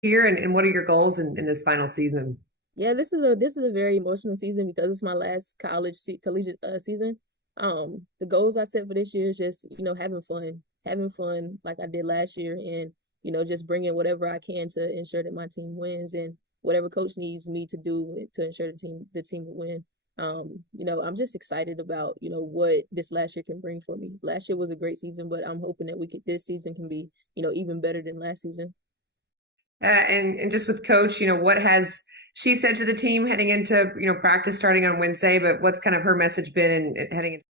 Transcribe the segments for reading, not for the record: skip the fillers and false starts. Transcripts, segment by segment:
here, and what are your goals in this final season? Yeah, this is a very emotional season because it's my last collegiate season. The goals I set for this year is just having fun like I did last year, and just bringing whatever I can to ensure that my team wins, and whatever coach needs me to do to ensure the team will win. I'm just excited about what this last year can bring for me. Last year was a great season, but I'm hoping that we could this season can be even better than last season. And just with coach, what has she said to the team heading into practice starting on Wednesday? But what's kind of her message been in heading into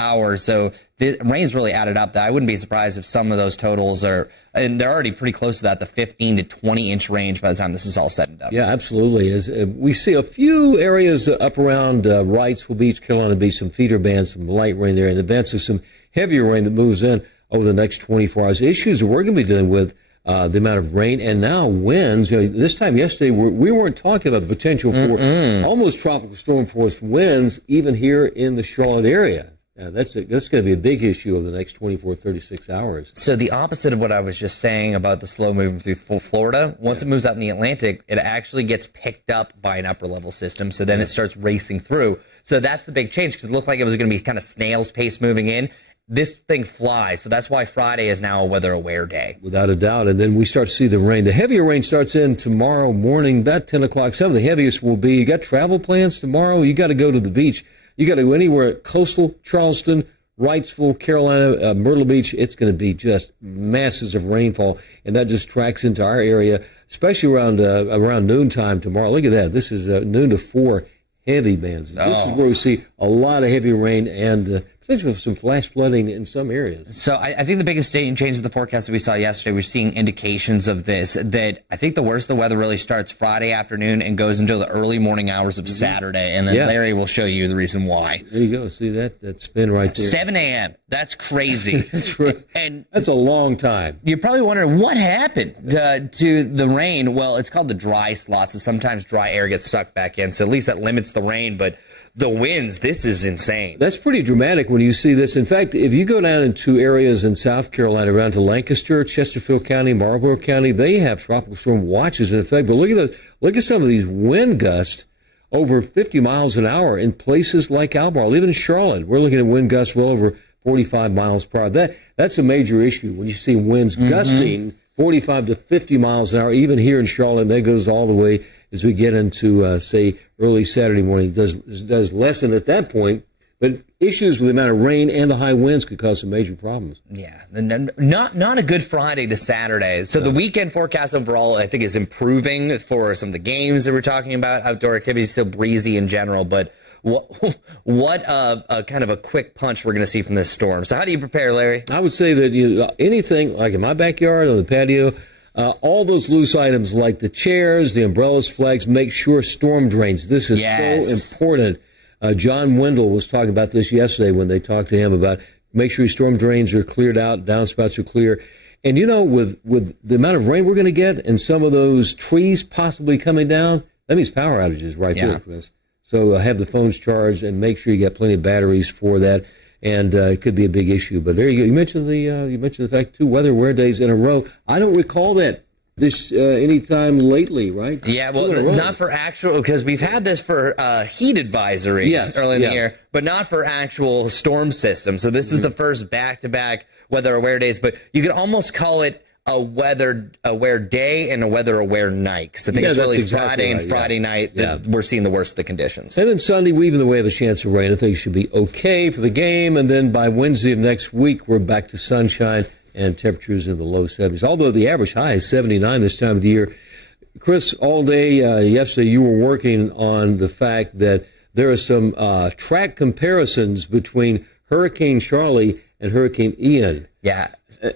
hours. So the rain's really added up. That I wouldn't be surprised if some of those totals are, and they're already pretty close to that, the 15 to 20 inch range by the time this is all said and done. Yeah, absolutely. As we see a few areas up around Wrightsville Beach, Carolina Beach, some feeder bands, some light rain there in advance of some heavier rain that moves in over the next 24 hours. Issues that we're going to be dealing with. The amount of rain and now winds. This time yesterday we weren't talking about the potential for almost tropical storm force winds even here in the Charlotte area. That's going to be a big issue over the next 24, 36 hours. So the opposite of what I was just saying about the slow moving through Florida, once it moves out in the Atlantic, it actually gets picked up by an upper level system. So then it starts racing through. So that's the big change because it looked like it was going to be kind of snail's pace moving in. This thing flies. So that's why Friday is now a weather aware day. Without a doubt. And then we start to see the rain. The heavier rain starts in tomorrow morning, about 10 o'clock. Some of the heaviest will be, you got travel plans tomorrow? You got to go to the beach. You got to go anywhere at coastal, Charleston, Wrightsville, Carolina, Myrtle Beach. It's going to be just masses of rainfall, and that just tracks into our area, especially around noontime tomorrow. Look at that. This is noon to 4 heavy bands. This is where we see a lot of heavy rain and potentially some flash flooding in some areas. So I think the biggest change in the forecast that we saw yesterday, we're seeing indications of this, that I think the worst of the weather really starts Friday afternoon and goes until the early morning hours of Saturday. And then Larry will show you the reason why. There you go. See that spin right there. 7 a.m. That's crazy. That's right. And that's a long time. You're probably wondering what happened to the rain. Well, it's called the dry slot. So sometimes dry air gets sucked back in. So at least that limits the rain. But the winds, this is insane. That's pretty dramatic when you see this. In fact, if you go down into areas in South Carolina, around to Lancaster, Chesterfield County, Marlborough County, they have tropical storm watches in effect. But look at some of these wind gusts over 50 miles an hour in places like Albemarle. Even in Charlotte, we're looking at wind gusts well over 45 miles per hour. That's a major issue when you see winds gusting 45 to 50 miles an hour. Even here in Charlotte, that goes all the way as we get into, say, early Saturday morning. It does lessen at that point, but issues with the amount of rain and the high winds could cause some major problems. Yeah, not a good Friday to Saturday. So the weekend forecast overall, I think, is improving for some of the games that we're talking about. Outdoor activities still breezy in general, but what a kind of a quick punch we're going to see from this storm. So how do you prepare, Larry? I would say that anything, like in my backyard, on the patio, all those loose items like the chairs, the umbrellas, flags, make sure storm drains. This is so important. John Wendell was talking about this yesterday when they talked to him about make sure your storm drains are cleared out, downspouts are clear. And with the amount of rain we're going to get and some of those trees possibly coming down, that means power outages right there, Chris. So have the phones charged and make sure you got plenty of batteries for that. And it could be a big issue. But there you go. You mentioned the fact 2 weather days in a row. I don't recall that this any time lately, right? Yeah, well, not for actual, because we've had this for heat advisory early in the year, but not for actual storm system. So this is the first back-to-back weather-aware days, but you could almost call it a weather-aware day and a weather-aware night. Because I think it's really Friday and Friday night that we're seeing the worst of the conditions. And then Sunday, even though we have a chance of rain, I think it should be okay for the game. And then by Wednesday of next week, we're back to sunshine and temperatures in the low 70s. Although the average high is 79 this time of the year. Chris, all day yesterday you were working on the fact that there are some track comparisons between Hurricane Charlie and Hurricane Ian. Yeah.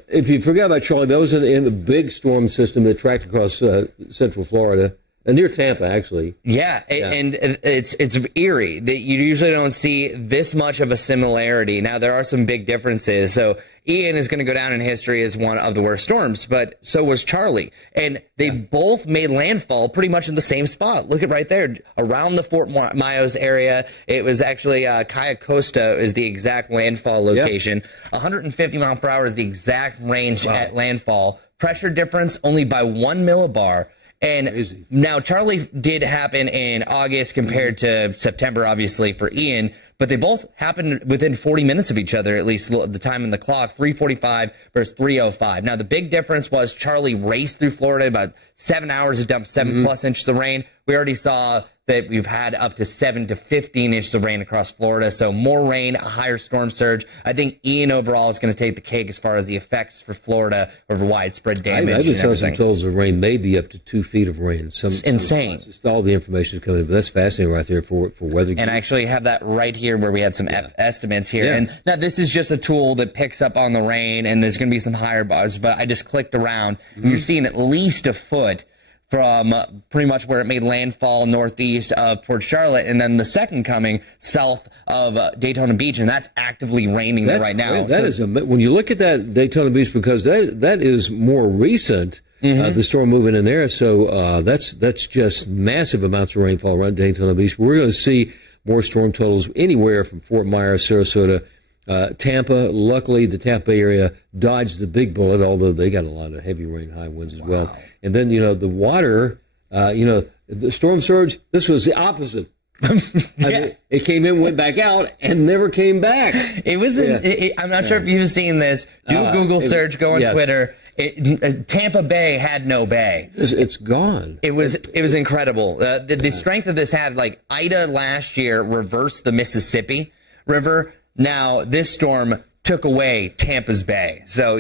If you forgot about Charlie, that was in the big storm system that tracked across central Florida. Near Tampa, actually. Yeah, and it's eerie that you usually don't see this much of a similarity. Now, there are some big differences. So Ian is going to go down in history as one of the worst storms, but so was Charlie. And they both made landfall pretty much in the same spot. Look at right there, around the Fort Myers area. It was actually Cayo Costa is the exact landfall location. 150 mile per hour is the exact range at landfall. Pressure difference only by 1 millibar. And now Charlie did happen in August compared to September, obviously, for Ian, but they both happened within 40 minutes of each other, at least the time in the clock, 3:45 versus 3:05. Now, the big difference was Charlie raced through Florida about 7 hours to dump 7+ inches of rain. We already saw that we've had up to 7 to 15 inches of rain across Florida. So more rain, a higher storm surge. I think Ian overall is going to take the cake as far as the effects for Florida over widespread damage. I've been seeing some totals of rain, maybe up to 2 feet of rain. Insane. Just all the information is coming in, but that's fascinating right there for weather. And I actually have that right here where we had some estimates here. And now this is just a tool that picks up on the rain, and there's going to be some higher bars, but I just clicked around, and you're seeing at least a foot from pretty much where it made landfall northeast of Port Charlotte, and then the second coming south of Daytona Beach, and that's actively raining there right now. That is when you look at that Daytona Beach, because that is more recent, the storm moving in there. So that's just massive amounts of rainfall around Daytona Beach. We're going to see more storm totals anywhere from Fort Myers, Sarasota, Tampa. Luckily, the Tampa Bay area dodged the big bullet, although they got a lot of heavy rain, high winds as well. And then, the water, the storm surge, this was the opposite. It came in, went back out, and never came back. It was. I'm not sure if you've seen this. Do a Google search. Go on Twitter. Tampa Bay had no bay. It's gone. It was incredible. The strength of this had, like, Ida last year reversed the Mississippi River. Now this storm took away Tampa's Bay. So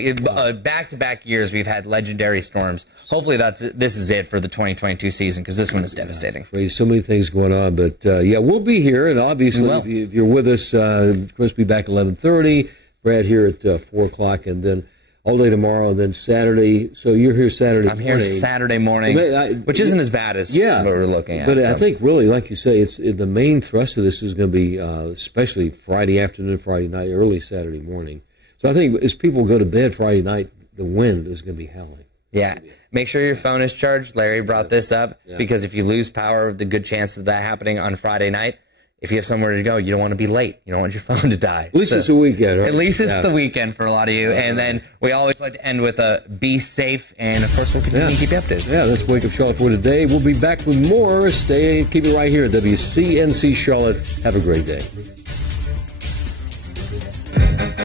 back-to-back years we've had legendary storms. Hopefully this is it for the 2022 season, because this one is devastating. So many things going on, but we'll be here, and obviously if you're with us, Chris will be back at 11:30. Brad here at 4 o'clock, and then all day tomorrow, and then Saturday. So you're here Saturday morning. I'm here Saturday morning, which isn't as bad as what we're looking at. But I think really, like you say, the main thrust of this is going to be especially Friday afternoon, Friday night, early Saturday morning. So I think as people go to bed Friday night, the wind is going to be howling. Yeah. Make sure your phone is charged. Larry brought this up because if you lose power, the good chance of that happening on Friday night. If you have somewhere to go, you don't want to be late. You don't want your phone to die. At least it's a weekend, right? At least it's the weekend for a lot of you. And then we always like to end with a be safe. And, of course, we'll continue to keep you updated. Yeah, that's Wake Up Charlotte for today. We'll be back with more. Keep it right here at WCNC Charlotte. Have a great day.